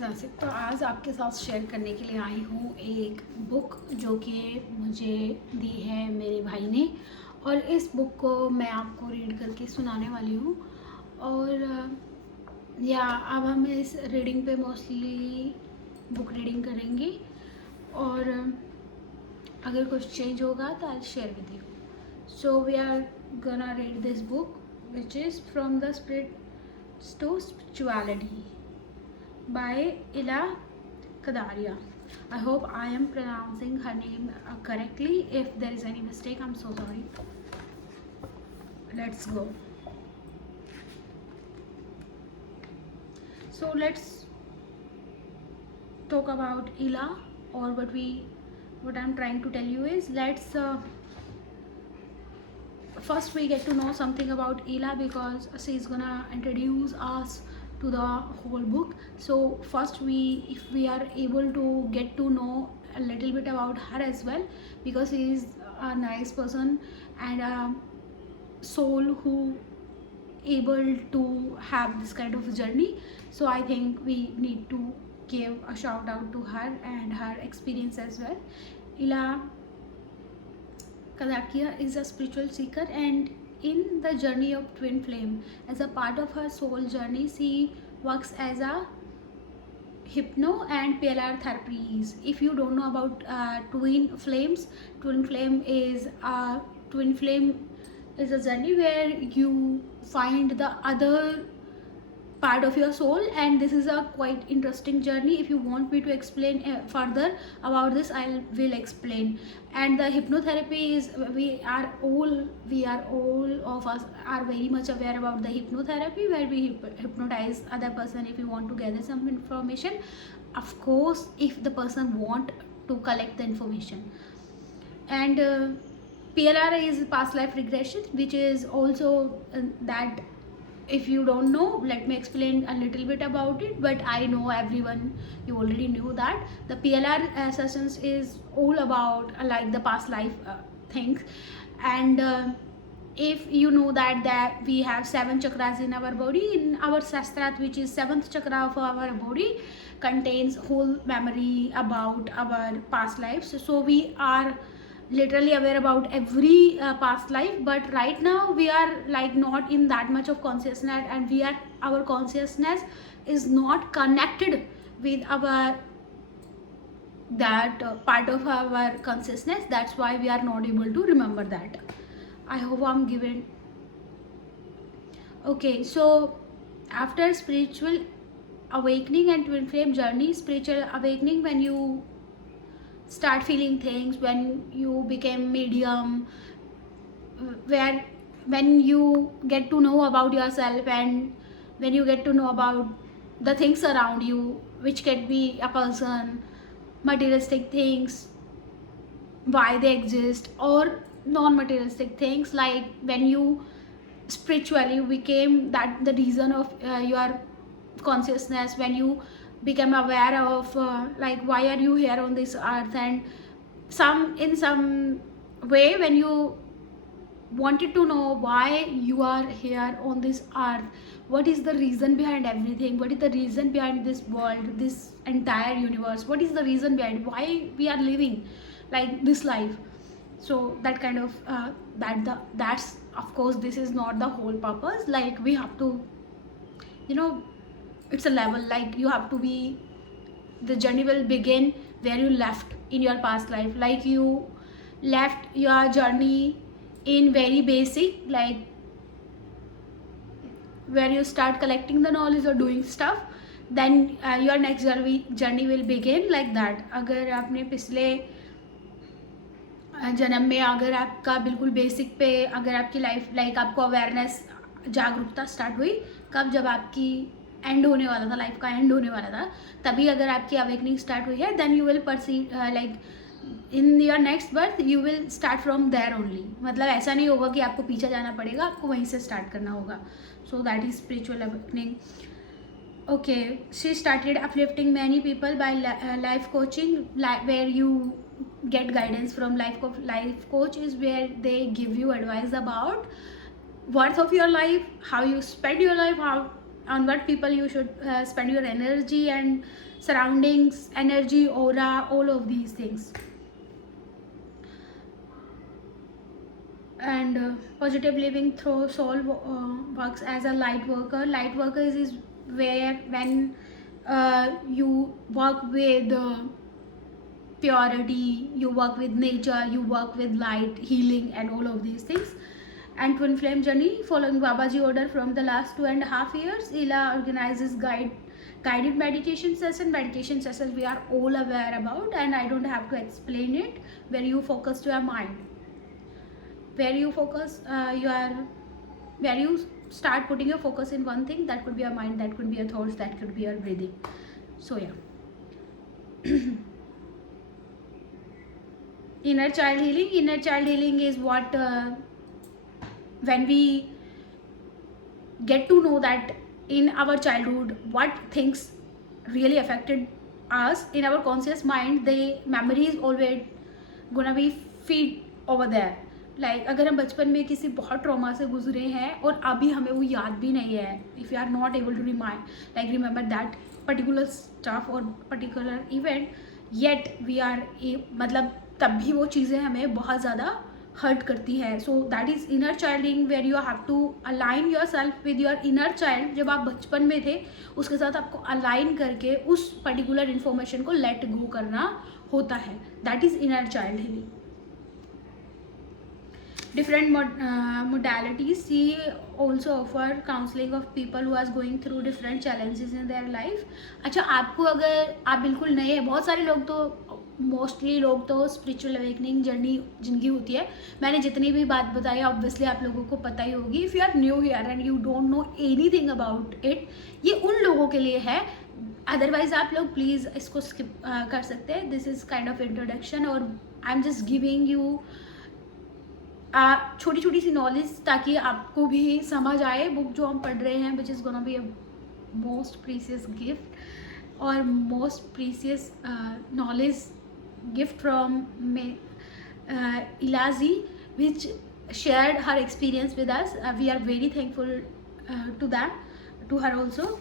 नासिक। तो आज आपके साथ शेयर करने के लिए आई हूँ एक बुक जो कि मुझे दी है मेरे भाई ने, और इस बुक को मैं आपको रीड करके सुनाने वाली हूँ। और या अब हम इस रीडिंग पे मोस्टली बुक रीडिंग करेंगे, और अगर कुछ चेंज होगा तो I share with you. So we are gonna read this book which is from the spirits to spirituality by Ila Kadaria. I hope I am pronouncing her name correctly. If there is any mistake, I'm so sorry. Let's go. So let's talk about Ila, or what I'm trying to tell you is, let's first we get to know something about Ila, because she's gonna introduce us to the whole book. So first if we are able to get to know a little bit about her as well, because she is a nice person and a soul who able to have this kind of journey. So I think we need to give a shout out to her and her experience as well. Ila Kadakia is a spiritual seeker, and in the journey of twin flame, as a part of her soul journey, she works as a hypno and PLR therapies. If you don't know about twin flames, twin flame is a journey where you find the other part of your soul, and this is a quite interesting journey. If you want me to explain further about this, I will explain. And the hypnotherapy is, we are all of us are very much aware about the hypnotherapy, where we hypnotize other person if you want to gather some information, of course if the person want to collect the information. And PLR is past life regression, which is also that, if you don't know, let me explain a little bit about it, but I know everyone, you already knew that the PLR sessions is all about like the past life things. And if you know that we have 7 chakras in our body, in our Shastrat, which is 7th chakra of our body, contains whole memory about our past lives. So we are literally aware about every past life, but right now we are like not in that much of consciousness, and our consciousness is not connected with our that part of our consciousness. That's why we are not able to remember that. I hope I'm given. Okay, so after spiritual awakening and twin flame journey, spiritual awakening, when you start feeling things, when you became medium, when you get to know about yourself, and when you get to know about the things around you, which can be a person, materialistic things, why they exist, or non-materialistic things, like when you spiritually became that the reason of your consciousness, when you become aware of like why are you here on this earth, and in some way when you wanted to know why you are here on this earth, what is the reason behind everything, what is the reason behind this world, this entire universe, what is the reason behind why we are living like this life. So that kind of that's, of course this is not the whole purpose, like we have to, it's a level, like you have to be, the journey will begin where you left in your past life, like you left your journey in very basic, like where you start collecting the knowledge or doing stuff, then your next journey will begin like that. अगर आपने पिछले जन्म में अगर आपका बिल्कुल basic पे अगर आपकी लाइफ लाइक आपको अवेयरनेस जागरूकता स्टार्ट हुई, कब, जब आपकी एंड होने वाला था, लाइफ का एंड होने वाला था, तभी अगर आपकी अवेकनिंग स्टार्ट हुई है, then you will perceive like in your next birth you will start from there only. मतलब ऐसा नहीं होगा कि आपको पीछे जाना पड़ेगा, आपको वहीं से स्टार्ट करना होगा. So that is spiritual awakening. Okay, she started uplifting many people by life coaching, where you get guidance from life coach is where they give you advice about worth of your life, how you spend your life, how on what people you should spend your energy and surroundings, energy, aura, all of these things. And positive living through soul works as a light worker. Light worker is where when you work with purity, you work with nature, you work with light, healing, and all of these things. And twin flame journey, following Babaji order from the last 2.5 years, Ila organizes guided meditation sessions we are all aware about, and I don't have to explain it, where you focus your mind, where you focus where you start putting your focus in one thing. That could be your mind, that could be your thoughts, that could be your breathing. So yeah. Inner child healing is what when we get to know that in our childhood what things really affected us in our conscious mind, the memory is always gonna be feed over there. Like अगर हम बचपन में किसी बहुत trauma से गुजरे हैं और अभी हमें वो याद भी नहीं है, if you are not able to remember that particular stuff or particular event, yet we are मतलब तब भी वो चीज़ें हमें बहुत ज़्यादा हर्ट करती है. So that is inner childing, where you have to align yourself with your inner child. जब आप बचपन में थे उसके साथ आपको अलाइन करके उस पर्टिकुलर इन्फॉर्मेशन को लेट गो करना होता है. That is inner child healing. Different modalities. She also offer counseling of people who are going through different challenges in their life. अच्छा, आपको अगर आप बिल्कुल नए हैं, बहुत सारे लोग तो मोस्टली लोग तो स्पिरिचुअल अवेकनिंग जर्नी जिनकी होती है, मैंने जितनी भी बात बताई ऑब्वियसली आप लोगों को पता ही होगी. If you are new here and you don't know anything about it, ये उन लोगों के लिए है. अदरवाइज आप लोग प्लीज़ इसको स्किप कर सकते हैं. This is kind of introduction और I am just giving you छोटी छोटी सी नॉलेज ताकि आपको भी समझ आए. बुक जो हम पढ़ रहे हैं which is gonna be a most precious gift और most precious knowledge gift from Ilazi, which shared her experience with us. We are very thankful to her also,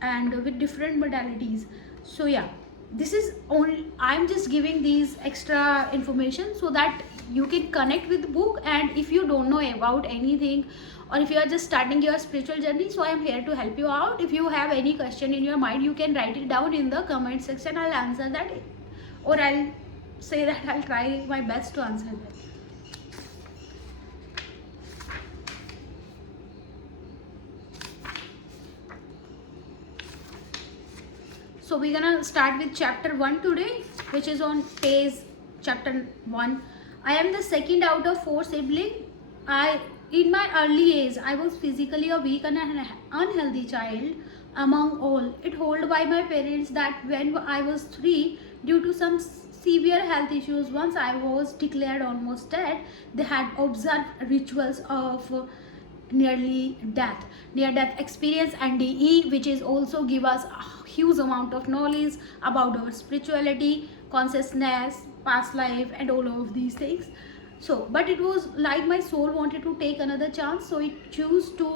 and with different modalities. So yeah, this is only, I'm just giving these extra information so that you can connect with the book. And if you don't know about anything or if you are just starting your spiritual journey, so I am here to help you out. If you have any question in your mind, you can write it down in the comment section. I'll answer that, or I'll say that I'll try my best to answer that. So we're gonna start with chapter 1 today, which is on page chapter 1. I am the second out of 4 siblings. In my early age, I was physically a weak and an unhealthy child among all. It told by my parents that when I was 3, due to some severe health issues, once I was declared almost dead, they had observed rituals of near-death experience, NDE, which is also give us a huge amount of knowledge about our spirituality, consciousness, past life, and all of these things. So, but it was like my soul wanted to take another chance, so it chose to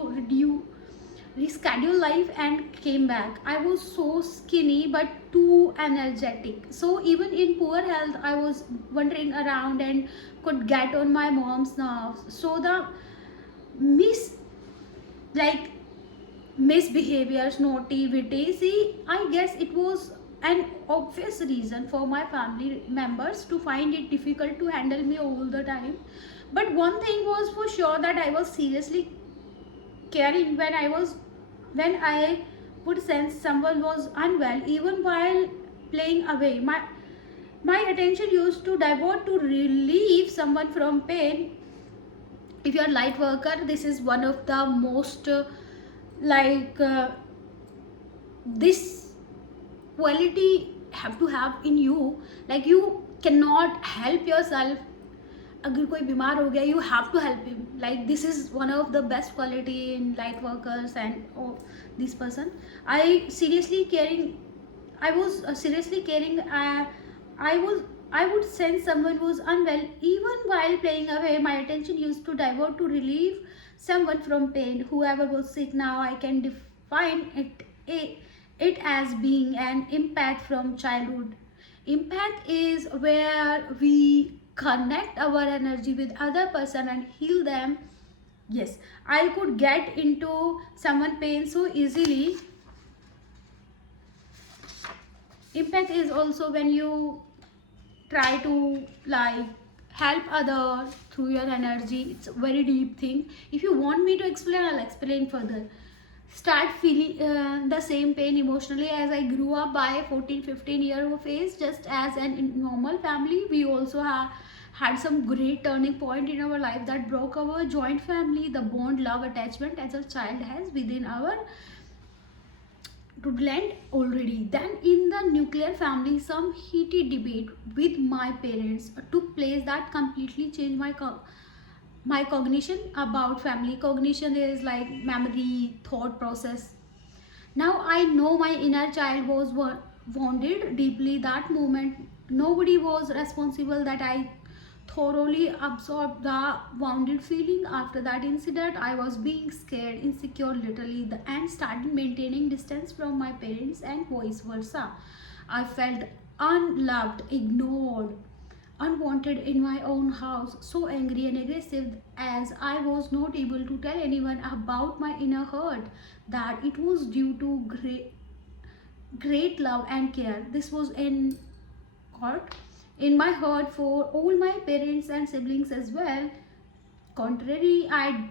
reschedule life and came back. I was so skinny but too energetic. So even in poor health, I was wandering around and could get on my mom's nerves. So the misbehaviors, naughty, see, I guess it was an obvious reason for my family members to find it difficult to handle me all the time. But one thing was for sure, that I was seriously caring when I would sense someone was unwell, even while playing away. My attention used to divert to relieve someone from pain. If you are light worker, this is one of the most this quality have to have in you. Like you cannot help yourself. अगर कोई बीमार हो गया, you have to help him. Like this is one of the best quality in light workers and this person. I was seriously caring. I would sense someone was unwell, even while playing away. My attention used to divert to relieve someone from pain. Whoever was sick now, I can find it as being an empath from childhood. Empath is where we connect our energy with other person and heal them. Yes, I could get into someone pain so easily. Empath is also when you try to like help other through your energy. It's a very deep thing. If you want me to explain, I'll explain further. Start feeling the same pain emotionally as I grew up by 14-15 year of age. Just as an in normal family, we also had some great turning point in our life that broke our joint family. The bond, love, attachment as a child has within our to blend already. Then in the nuclear family, some heated debate with my parents took place that completely changed my cognition about family. Cognition is like memory, thought process. Now I know my inner child was wounded deeply that moment. Nobody was responsible that I thoroughly absorbed the wounded feeling. After that incident, I was being scared, insecure literally, and started maintaining distance from my parents and vice versa. I felt unloved, ignored, unwanted in my own house, so angry and aggressive as I was not able to tell anyone about my inner hurt, that it was due to great love and care. This was in court in my heart for all my parents and siblings as well. Contrary, I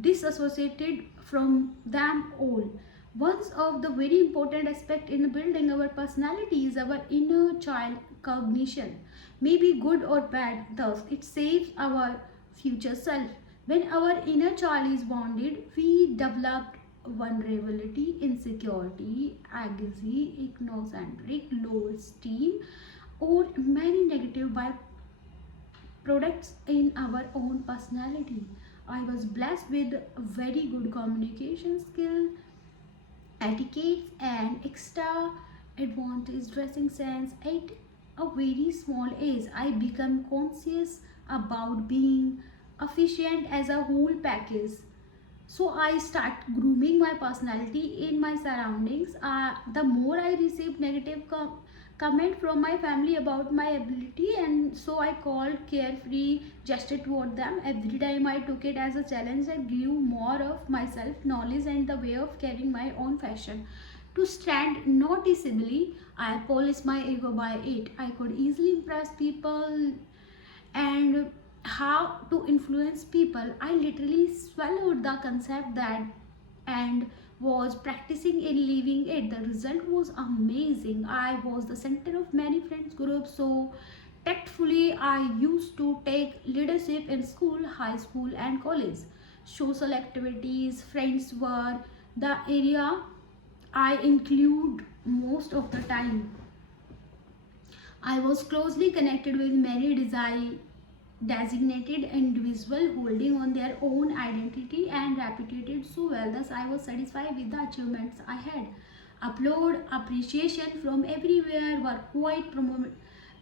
disassociated from them all. One of the very important aspect in building our personality is our inner child cognition. Maybe good or bad, thus it saves our future self. When our inner child is wounded, we develop vulnerability, insecurity, anxiety, egocentric, low esteem, or many negative products in our own personality. I was blessed with very good communication skill, etiquette, and extra advantage dressing sense. At a very small age, I become conscious about being efficient as a whole package. So I start grooming my personality in my surroundings. The more I receive negative comment from my family about my ability, and so I called carefree gesture toward them. Every time I took it as a challenge, I grew more of myself knowledge and the way of carrying my own fashion. To stand noticeably, I polished my ego by it. I could easily impress people and how to influence people. I literally swallowed the concept that and was practicing in living it. The result was amazing. I was the center of many friends groups so tactfully. I used to take leadership in school, high school, and college. Social activities, friends were the area I include most of the time. I was closely connected with many designated individuals holding on their own identity and reputed so well. Thus, I was satisfied with the achievements I had. Upload appreciation from everywhere were quite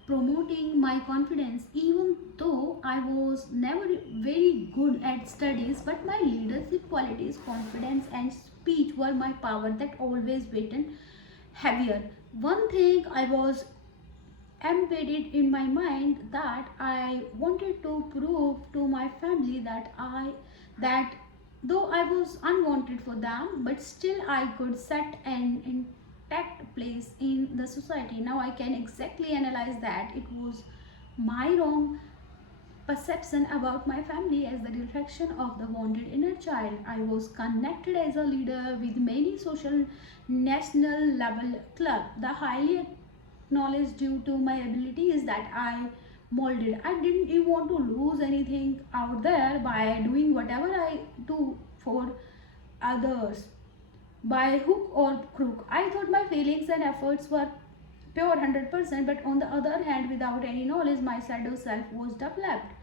promoting my confidence, even though I was never very good at studies. But my leadership qualities, confidence, and speech were my power that always weighed heavier. One thing I was embedded in my mind that I wanted to prove to my family that though I was unwanted for them, but still I could set an intact place in the society. Now I can exactly analyze that it was my wrong perception about my family as the reflection of the wounded inner child. I was connected as a leader with many social national level club. The highly knowledge due to my abilities that I molded. I didn't even want to lose anything out there by doing whatever I do for others by hook or crook. I thought my feelings and efforts were pure 100%, but on the other hand, without any knowledge, my shadow self was developed.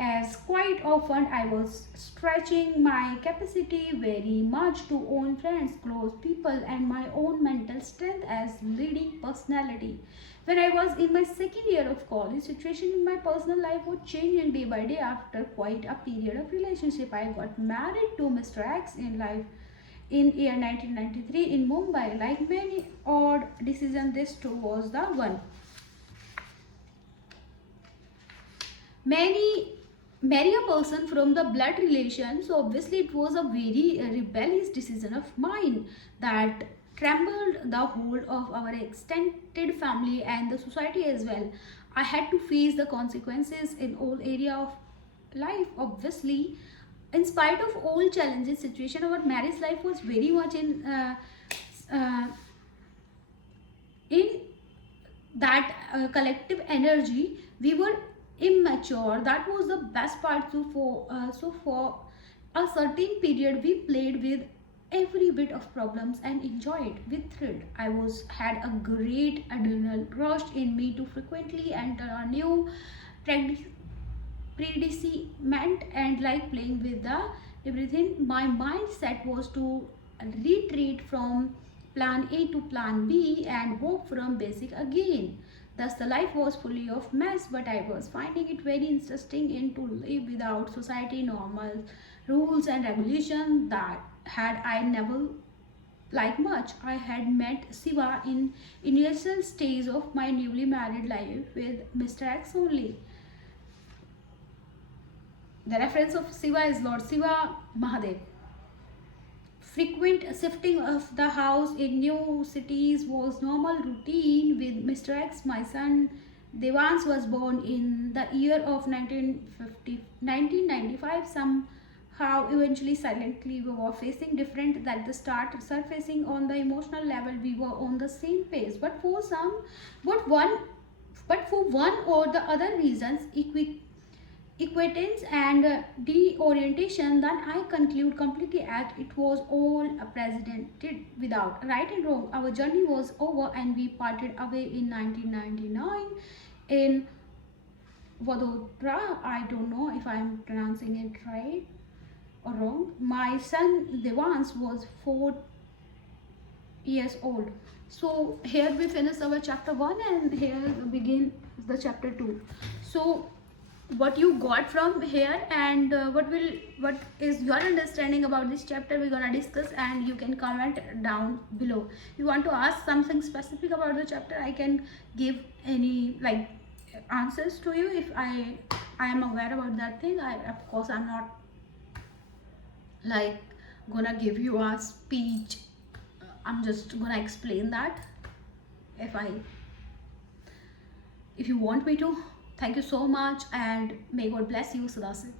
As quite often I was stretching my capacity very much to own friends, close people, and my own mental strength as leading personality. When I was in my second year of college, situation in my personal life was changing day by day after quite a period of relationship. I got married to Mr. X in life in year 1993 in Mumbai. Like many odd decisions, this too was the one. Many marry a person from the blood relation, so obviously it was a very rebellious decision of mine that trembled the whole of our extended family and the society as well. I had to face the consequences in all area of life. Obviously, in spite of all challenges situation, our marriage life was very much uh, in that collective energy. We were immature, that was the best part. So for a certain period we played with every bit of problems and enjoyed with thrill. I was had a great adrenal rush in me to frequently enter a new practice predicament, and like playing with the everything, my mindset was to retreat from plan A to plan B and work from basic again. Thus the life was fully of mess, but I was finding it very interesting in to live without society normal rules and regulations that had I never like much. I had met Siva in initial stage of my newly married life with Mr. X only. The reference of Shiva is Lord Shiva Mahadev. Frequent shifting of the house in new cities was normal routine with Mr. X. My son Devans was born in the year of 1995. Somehow, eventually, silently, we were facing different that the start surfacing on the emotional level. We were on the same page, but one, but for one or the other reasons, equatance and deorientation, then I conclude completely at it was all a president without right and wrong. Our journey was over and we parted away in 1999 in Vadodara. I don't know if I'm pronouncing it right or wrong. My son Devans was 4 years old. So here we finish our chapter 1 and here begin the chapter 2. So what you got from here and what is your understanding about this chapter, we're gonna discuss, and you can comment down below. If you want to ask something specific about the chapter, I can give any like answers to you if I am aware about that thing. Of course I'm not like gonna give you a speech. I'm just gonna explain that if you want me to. Thank you so much and may God bless you, Sadasi.